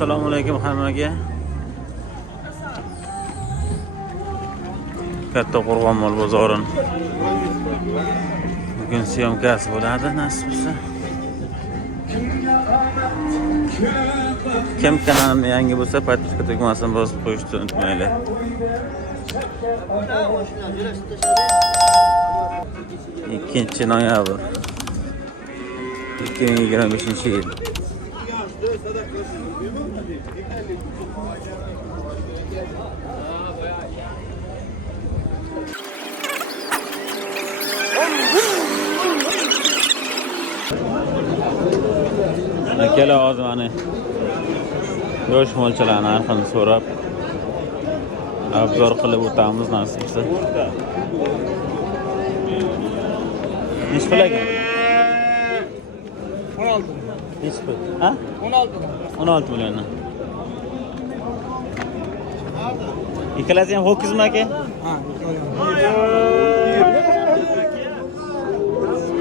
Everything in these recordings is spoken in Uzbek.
Assalomu alaykum hammaga. Katta Qo'rg'onmol bozorin. Bugun syomkasi bo'ladi, nasib bo'lsa. Kim kanalimga yangi bo'lsa, podpiska tugmasini bosib qo'yishni unutmanglar. Ikkinchi noyabr 2025-yil. Akala hozir mana yosh mo'lchalarni narxini so'rab obzor qilib o'tamiz nasib bo'lsa. Nechi pul ekan? 16. Nechi pul? Ha? 16 milliondan. Ikkalasi ham ho'kizmi aka? Ha,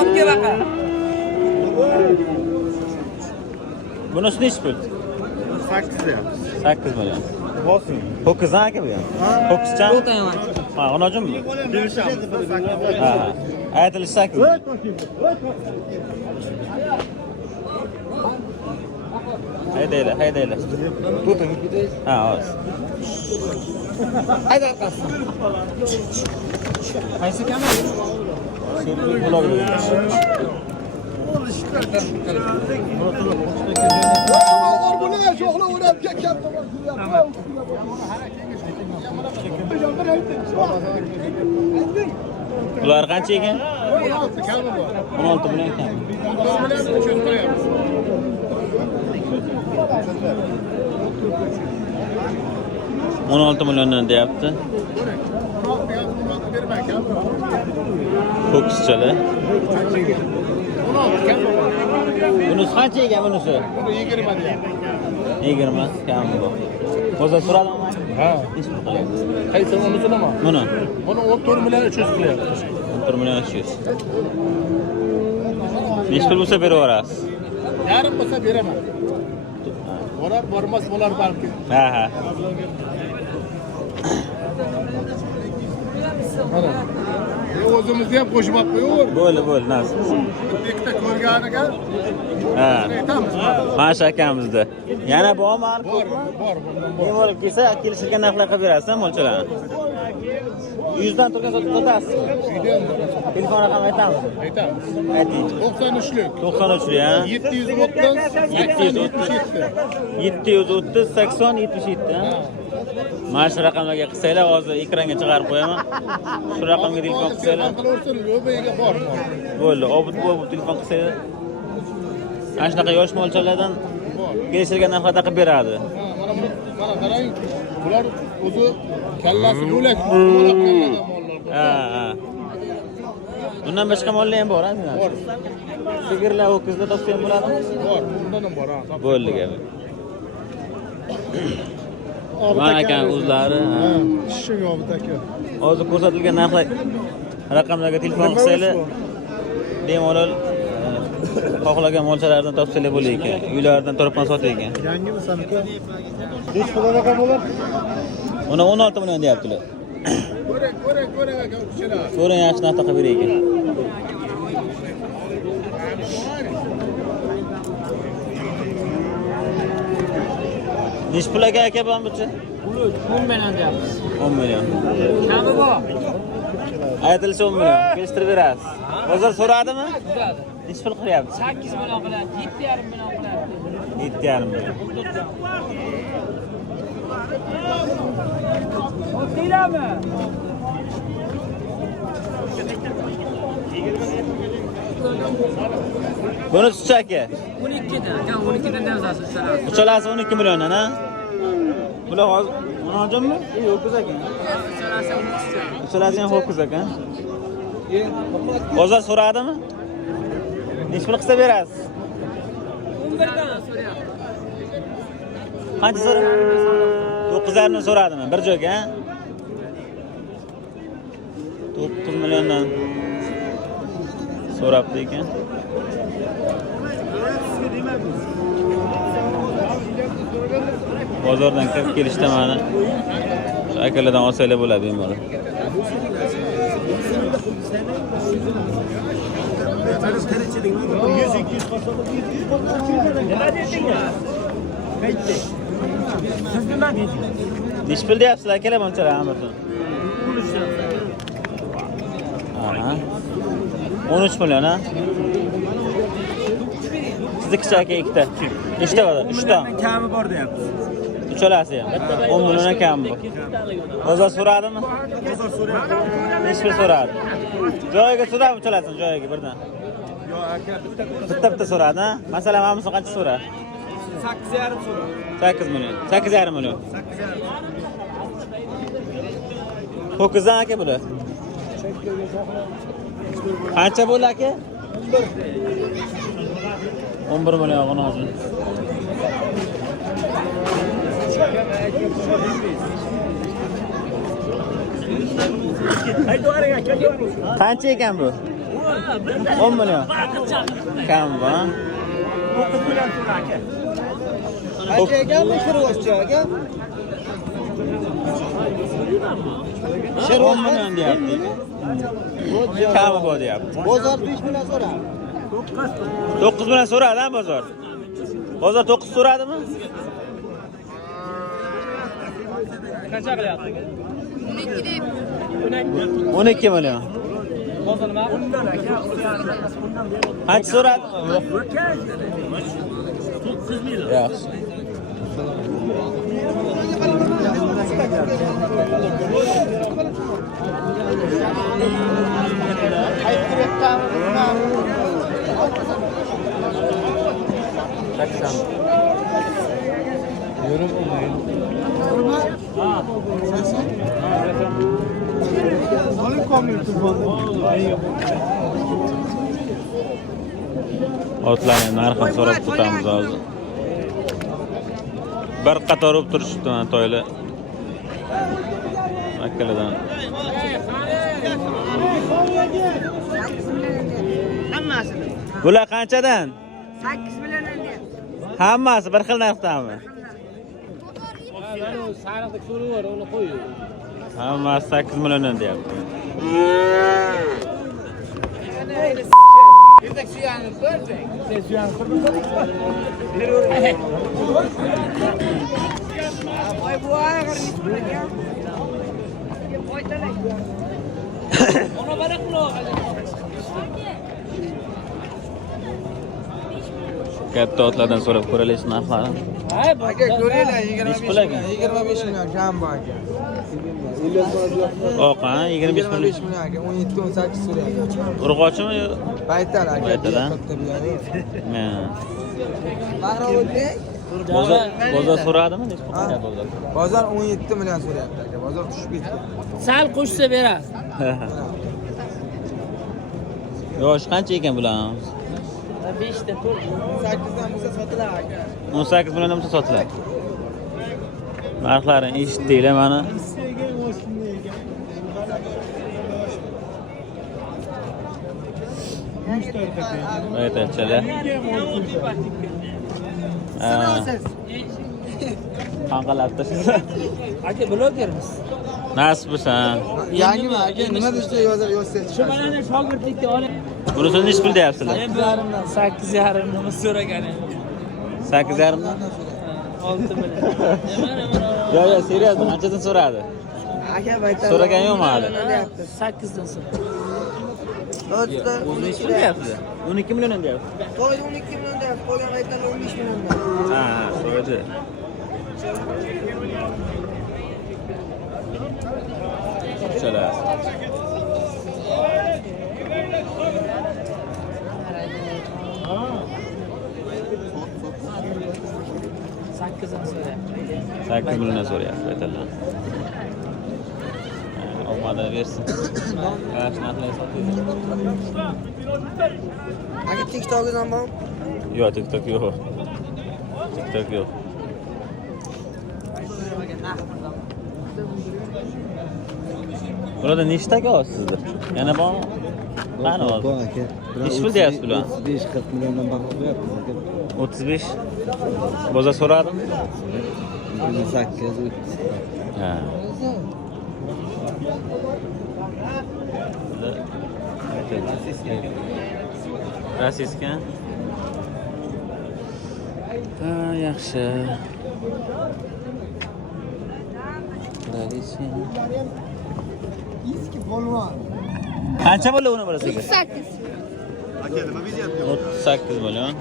Omga baqa. Bunisi nechi pul? 8 deyapmiz. 8 million. Bo'lsin. Ho'kizdan aka bu ham? Ho'kizcha? Ha, onajimmi? Bilishamiz. Ha. Aytilishi 8. Haydaylar. Tuting. Ha, hozir. Hayda qasam. Qaysi kamera? Servis bo'ladi. Bular qancha ekan? 16 million ekan. 16 milliondan deyapti. Ho'kizchalar. Bunisi qancha ekan bunisi? 20 deyapti. 20 kam bu. O'zi so'radingmi? Ha. Nechi pul qilyapti? Qaysi unisimi? Buni. Buni 14 million 300 qilyapti. 14 million 300. Nechi pul bo'lsa beraverasiz? Yarim bo'lsa beraman. Borar bormas bo'lar balki. Ha. Mana. O'zimizni ham qo'shib qo'yaver. Bo'ldi, nasib. Ikkita ko'rganiga Ha. aytamiz. Mana shu akamizda. Yana bormi? Bor, bundan bor. Kim olib kelsa, kelishilgan narxlar qilib berasiz, mo'lchalarni. 100 dan turgan sotib sotasiz. Telefon raqamini aytamiz. Aytamiz. Ayting. 93lik. 93 ya. 730 80 77. Mana shu raqamlarga qilsanglar, hozir ekranga chiqarib qo'yaman. Shu raqamga telefon qilsanglar. Qilaversin, yo'biga bor. Bo'ldi, obud telefon qilsanglar. Ana shunaqa yosh mo'lchalardan kelishilgan narxlarda qilib beradi. Mana qarang, bular o'zi kallasi bo'lak, Ha. Bundan boshqa mollar ham bor, ha? Bor. Sigirlar, ho'kizlar topsa ham bo'ladimi? Bor, bundan ham bor, ha. Bo'ldi gap. Mana ekan o'zlari. Shu yobit aka. Hozir ko'rsatilgan narxlar raqamlarga telefon qilsanglar, bemalol xohlagan mo'lchalardan topsanglar bo'lar ekan. Uylardan turibman sotar ekan. Yangimi saniki? Hech pul raqam bo'lar? Uni 16 million deyaptilar. Ko'ring aka, o'qishlar. Ko'ring, yaxshi narx taqib berar ekan. Nechi pul aka bambuchi? 10 million deyapmiz. 10 million. Kami bor. Aytilishi 10 million. Kelishtirib berasiz. Hozir so'radimi? So'radi. Nechi pul qilyapti? 8 million qilyapti, 7,5 million qilyapti. 7,5 million. O'tdinglarmi? Buni tutsa aka. 12dan, kan 12dan deyapsiz sizlar. Uchalasi 12 milliondan, ha? Bular hozir onajimmi? Ho'kiz ekan. Uchalasi ham ho'kiz ekan. Hozir so'radimi? Nechi pul qilsa berasiz? 11dan so'rayapti. Qancha so'radi? 9,5 dan so'radimi? Bir joyga, ha? 9 milliondan so'rabdi ekan. Bozordan kirib kelishda mana shu akalardan olsanglar bo'ladi bemalol. Nechi pul deyapsizlar akalar bunchalar hammasi? 13 million ha? Sizniki aka ikkita. Nechta bor? 3 ta. Kami bor deyapti. Uchalasi ham. 10 milliondan kam bor. Bozor so'radimi? Bozor so'rayapti. Nechi pul so'radi? Joyiga so'rab uchalasini joyiga birdan. Yo aka Bitta so'radi, ha? Masalan, hammasi qancha so'radi? 8,5 so'radi. 8 million. 8,5 million. Ho'kizdan aka bular. Qancha bo'ldi aka? 11 million g'onozin. Qancha ekan bu? 10 million. Kam bu, ha? 9 million so'ra aka. Qancha ekan bu shirvoshcha aka? 10 million deyapti. Kam bu deyapti. Bozor 5 million so'radi. 9 million so'radi, ha bozor. Bozor 9 so'radimi? Qancha qilyapti? 12 million. Bozor nima? Qancha so'radi? 9 million. Yaxshi. Otlarning narxini so'rab o'tamiz hozir. Bir qator olib turishibdi mana toylar. Akkaladan. Hammasini. Bular qanchadan? 8 million endi. Hammasi bir xil narxdami? Sariqda ko'rib bor, uni qo'y. Hammasi 8 milliondan deyapti. Yerdek suyani ko'rding. Sen suyani qilib Voy bu ayog'i ekan. Voy talay. Ona bana quloq. Katta otlardan so'rab ko'raylik narxlarini. Hay, Aka ko'ringlar, Nechi pul aka? 25 million kam bor aka. Oq, ha, 25 million. 25 million aka, 17-18 so'rayapti. Urg'ochimi yo? Baytal aka. Baytal, ha? Katta buyani. Ha. Bag'rovutda Bozor so'radimi? Nechi pul Ha? aka bozor? bozor 17 million so'rayapti aka. Bozor tushib ketdi. Sal qo'shsa beradi. Yosh qancha ekan bular? 5 ta to'rt. 18 dan bo'lsa sotilar aka. 18 milliondan bo'lsa sotiladi. Narxlarini eshitdinglar mana. Aytaychilar. Qanqalabdi siz? Aka blogermiz. Nasib bo'lsa. Yangimi aka? Nima desa yozsangiz Shu mana shogirdlikka olib. Bunisini nechi pul deyapsizlar? 8,5 nima so'ragan endi. 8,5 mi? 6 million. Yo, serios, qanchadan so'radi? aka baytal. So'ragan yo'qmi hali? 8 dan so'ra. O'zi nechi pul deyapsiz? 12 million deyapsiz. Qo'y 12 million deyapti. Qolgan baytal 15 million. Ha, so'ydi. Chalas. Sakkizdan so'rayapti. 8 million so'rayapti aytadilar. Olmadan bersin. Qarash narxlari sotadi. Aka TikTok'dan bormi? Yo'q, TikTok yo'q. TikTok yo'q. Burada nechta aka sizda? Yana bormi? Qani hozir? Bor aka. Nechi pul deyapsiz bular? 35-40 milliondan baho qo'yapmiz aka. 35 Bozor so'radim. 8 Ha. Rasiska. Ha, yaxshi. Qancha bo'ldi uni birasiga? 38 million.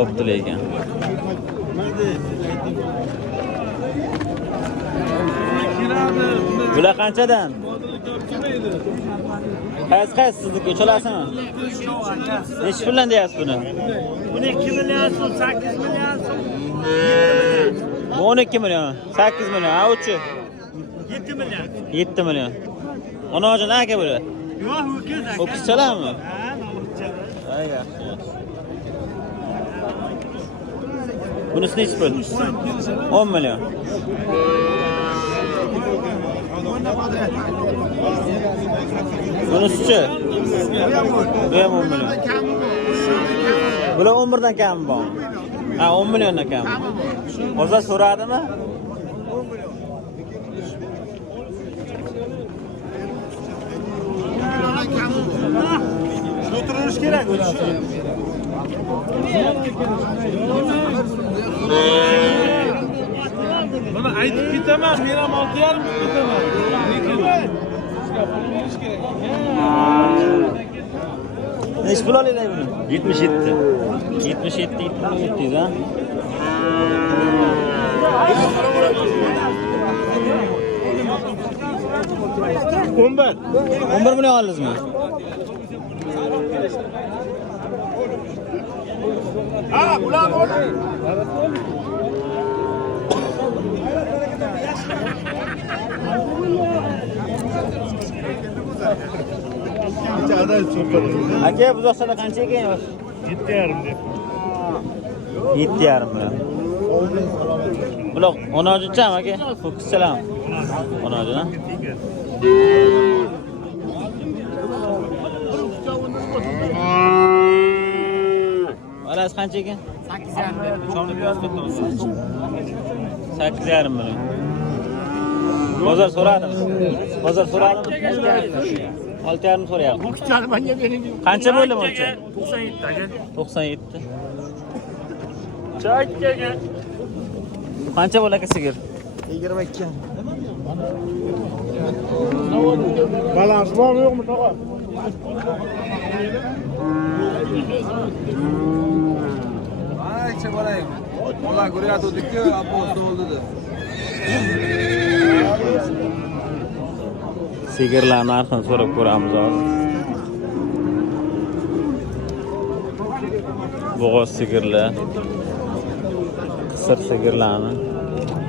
Obdi lekin. Bular qanchadan? Qaysi sizniki uchalasimi? Necha puldan deyapsiz buni? Buni 2 million so'm, 8 million so'm. Bu 12 million, 8 million, ha uchi 7 million. 7 million. Onajon aka bular. Yo'q, ho'kiz aka. Ho'kiz chalammi? Ha, ho'kiz. Ha, yaxshi. Bunisi nechi pul? 10 million. Bunisi-chi? Bu ham 10 million. Bular 11 dan kam bor. Ha, 10 milliondan kam. Hozir so'radimi? O'tirish kerak o'zi. Mana aytib ketaman, men ham 6,5 ketaman. Lekin o'tirish kerak. Nechi pul olaylar buni? 77. 77 700 ha. Kumbar. 11 million oldingizmi? Ha, bular bo'ldi. Aka, bu zo'sada qancha ekan yosh? 7,5 deb. 7,5 million. Buloq onojinchami aka? Ho'kizchalar. Onojin ha? Balasi qancha ekan? 8,5 million. Bozor so'radim. Bozor so'radim. 6,5 so'rayapti. Bu kichkina benim. Qancha bo'ldi buncha? 97 aka. 97. Chakkaga. Qancha bo'ldi aka sigir? 22. Balans bormi yo'qmi tog'a? Aycha bolayım. Ola ko'ryapti-ku, apostol dedi. Sigirlar narxini so'rab ko'ramiz hozir. Bo'g'oz sigirlar, qisir sigirlarni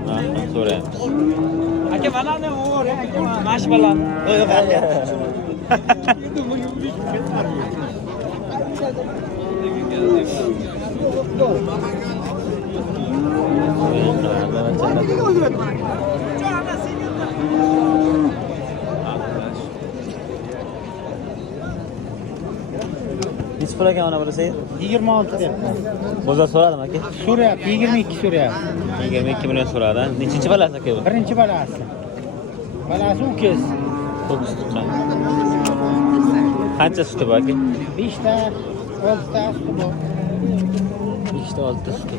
narxini so'raymiz. Aka, mana ne o'g'ir, aka, mash balan. Yo'q, aka. Nechi pul ekan mana burasi? 26 deb. Bozor so'radim aka. So'rayapti, 22 so'rayapti. 22 million so'radi. Nechinchi balasi aka bu? Birinchi balasi. Balasi ukiz. Ho'kiz tuqqan. Qancha suti bor aka? 5 ta, 6 ta suti bor. 5 ta 6 ta suti.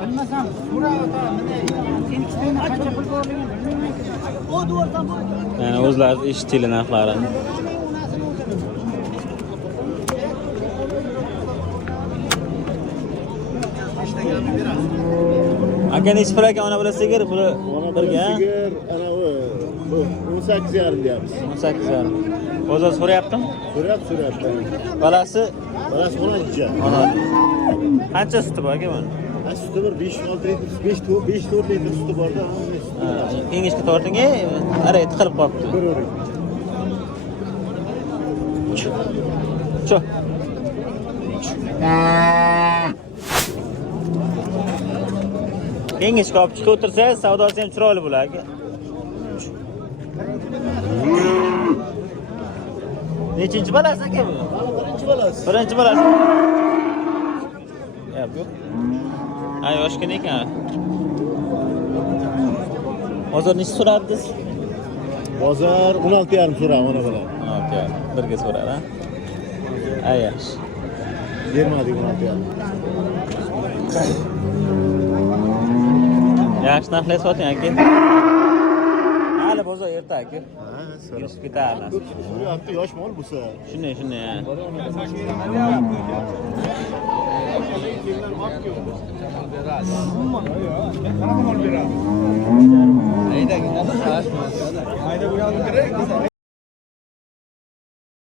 Bilmasam, so'rayapti. Ikkitani qancha pul borligini bilmayman. Yani o'zlari eshitdilar narxlarini. Aka nechi pul ekan ona bilan sigir? Buni birga? Sigir anavi 18,5 deyapmiz. 18,5. Bozor so'rayaptimi? So'rayapti. Balasi 12. ona. Qancha suti bor aka buni? Suti bir 5-6 litr, 5-4 litr suti borda. Kengishga tortinga, ara tiqilib qolibdi. Ko'ravering. Cho. Kengashga olib chiqib o'tirsangiz, savdosi ham chiroyli bo'ladi aka. Nechinchi balasi aka bu? Birinchi balasi. Yo'q, yo'q. Ha, yoshgina ekan. Hozir necha so'radingiz? Bozor 16,5 so'ram ona bilan. Okay, birga so'radi, ha? Ha, yaxshi. Bermadik 16,5. Yaxshi narxlar soting aka. Hali bozor erta aka. Ha, Kirishib ketarmiz. so'rayapti, yosh mol bo'lsa. Shunday, shunday.